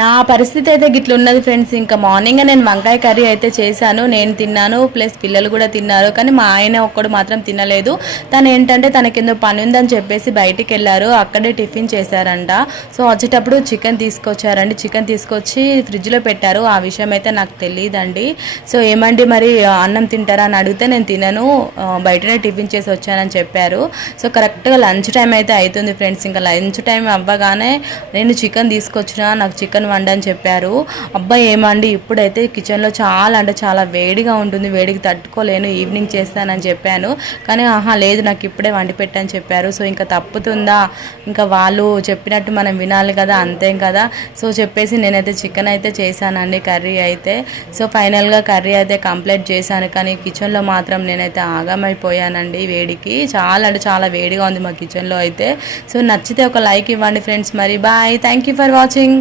నా పరిస్థితి అయితే గిట్లున్నది ఫ్రెండ్స్. ఇంకా మార్నింగ్ నేను వంకాయ కర్రీ అయితే చేశాను, నేను తిన్నాను, ప్లస్ పిల్లలు కూడా తిన్నారు. కానీ మా ఆయన ఒక్కడు మాత్రం తినలేదు. తను ఏంటంటే తనకేందో పని ఉందని చెప్పేసి బయటికి వెళ్ళారు, అక్కడే టిఫిన్ చేశారంట. సో వచ్చేటప్పుడు చికెన్ తీసుకొచ్చారండి, చికెన్ తీసుకొచ్చి ఫ్రిడ్జ్లో పెట్టారు. ఆ విషయం అయితే నాకు తెలియదండి. సో ఏమండి మరి అన్నం తింటారా అని అడిగితే నేను తినను, బయటనే టిఫిన్ చేసి వచ్చానని చెప్పారు. సో కరెక్ట్గా లంచ్ టైం అయితే అవుతుంది ఫ్రెండ్స్. ఇంకా లంచ్ టైం అవ్వగానే నేను చికెన్ తీసుకొచ్చిన, నాకు చికెన్ వండని చెప్పారు. అబ్బాయి ఏమండి ఇప్పుడైతే కిచెన్లో చాలా అంటే చాలా వేడిగా ఉంటుంది, వేడికి తట్టుకోలేను, ఈవినింగ్ చేస్తానని చెప్పాను. కానీ లేదు నాకు ఇప్పుడే వండి పెట్టని చెప్పారు. సో ఇంకా తప్పుతుందా, ఇంకా వాళ్ళు చెప్పినట్టు మనం వినాలి కదా, అంతేం కదా. సో చెప్పేసి నేనైతే చికెన్ అయితే చేశానండి, కర్రీ అయితే. సో ఫైనల్గా కర్రీ అయితే కంప్లీట్ చేశాను. కానీ కిచెన్లో మాత్రం నేనైతే ఆగమైపోయానండి వేడికి. చాలా అంటే చాలా వేడిగా ఉంది మా కిచెన్లో అయితే. సో నచ్చితే ఒక లైక్ ఇవ్వండి ఫ్రెండ్స్. మరి bye, thank you for watching.